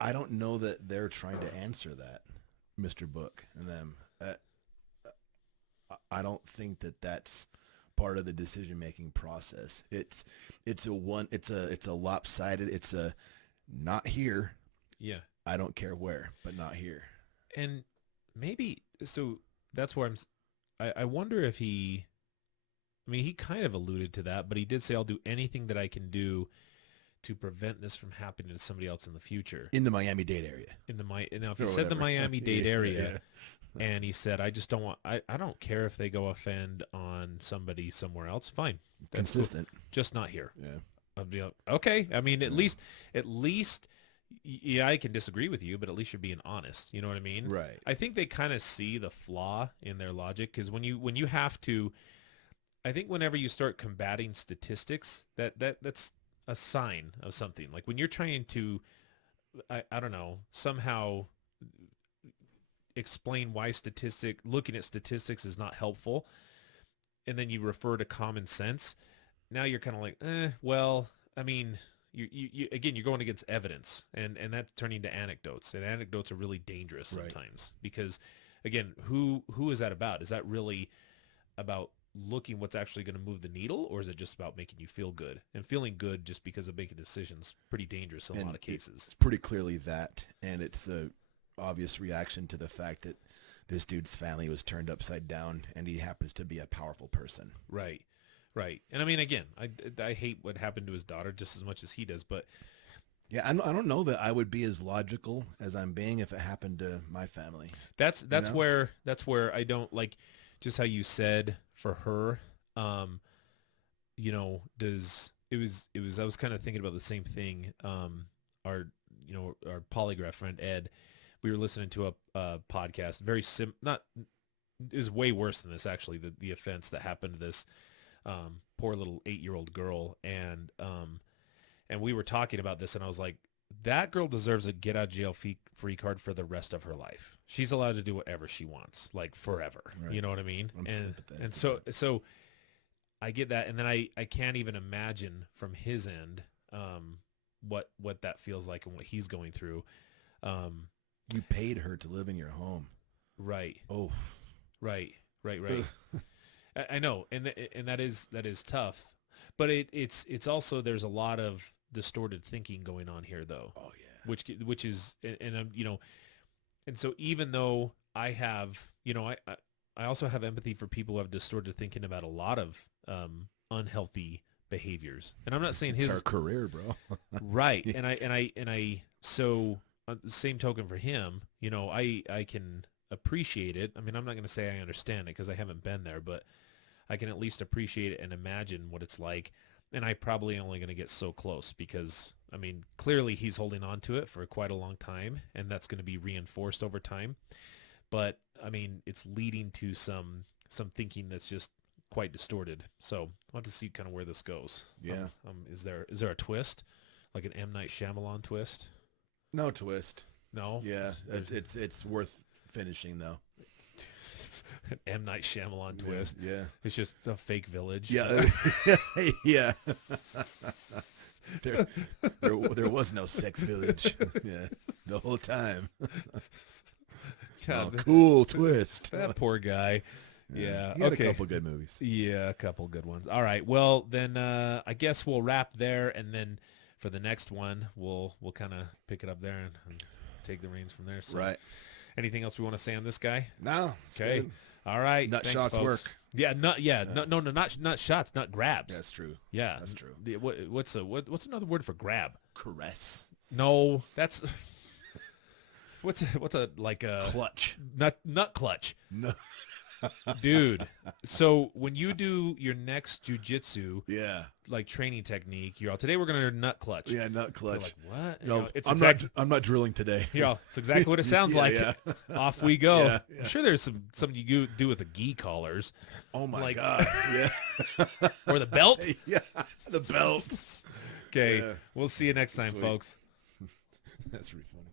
I don't know that they're trying to answer that, Mr. Book and them. I don't think that that's part of the decision-making process. It's a lopsided. It's a not here. Yeah. I don't care where, but not here. And maybe so that's where I wonder if he kind of alluded to that, but he did say, I'll do anything that I can do to prevent this from happening to somebody else in the future. In the Miami-Dade area. Now, if he said the Miami-Dade area, and he said, I just don't want, I don't care if they go offend on somebody somewhere else. Fine. That's consistent. Cool. Just not here. Yeah. I'll be like, okay. I mean, at least, yeah, I can disagree with you, but at least you're being honest. You know what I mean? Right. I think they kind of see the flaw in their logic, because when you have to, I think whenever you start combating statistics, that's a sign of something. Like when you're trying to, I don't know, somehow explain why looking at statistics is not helpful, and then you refer to common sense. Now you're kind of like, well, I mean, you again, you're going against evidence, and that's turning to anecdotes, and anecdotes are really dangerous sometimes, because again, who is that about? Is that really about looking what's actually going to move the needle, or is it just about making you feel good? And feeling good just because of making decisions, pretty dangerous in a lot of cases. It's pretty clearly that, and it's a obvious reaction to the fact that this dude's family was turned upside down, and he happens to be a powerful person. Right. And I mean, again, I hate what happened to his daughter just as much as he does, but yeah, I don't know that I would be as logical as I'm being if it happened to my family. That's where I don't like, just how you said for her, I was kind of thinking about the same thing. Our polygraph friend Ed, we were listening to a podcast, it was way worse than this, actually, the offense that happened to this poor little 8-year-old girl, and we were talking about this, and I was like, that girl deserves a get out of jail free card for the rest of her life. She's allowed to do whatever she wants, like forever. Right. You know what I mean? And so I get that, and then I can't even imagine from his end what that feels like and what he's going through. You paid her to live in your home. Right. Oh. Right. I know, and that is tough, but it's also, there's a lot of distorted thinking going on here, though. Oh yeah. Which is, and I'm, and so even though I have, I also have empathy for people who have distorted thinking about a lot of unhealthy behaviors, and I'm not saying it's our career, bro. Right. And I so on the same token for him, I can appreciate it. I mean, I'm not going to say I understand it because I haven't been there, but I can at least appreciate it and imagine what it's like. And I probably only going to get so close because, I mean, clearly he's holding on to it for quite a long time, and that's going to be reinforced over time. But I mean, it's leading to some thinking that's just quite distorted. So I'll have to see kind of where this goes. Yeah. Is there a twist, like an M. Night Shyamalan twist? No twist. No. Yeah, it's worth finishing though. An M. Night Shyamalan twist. Yeah. It's just a fake village. Yeah. Yeah. There was no sex village. Yeah. The whole time. God, cool twist. That poor guy. Yeah. He had okay. a couple good movies. Yeah, a couple good ones. All right. Well, then I guess we'll wrap there, and then for the next one, we'll kind of pick it up there and take the reins from there. So, right. Anything else we want to say on this guy? No. Okay. Good. All right. Nut Thanks, shots folks. work. Yeah. Not shots. Not grabs. That's true. Yeah. That's true. What's another word for grab? Caress. No, that's what's a like a clutch. Nut clutch. No. Dude, so when you do your next jujitsu, yeah, like training technique, you're all, today we're gonna nut clutch. Yeah, nut clutch. You're like, what? No, it's I'm not drilling today. It's exactly what it sounds like. Yeah. Off we go. Yeah. I'm sure there's something you do with the gi collars. Oh my God. Yeah. Or the belt. Yeah, the belt. Okay, Yeah. we'll see you next time, Sweet. folks. That's really funny.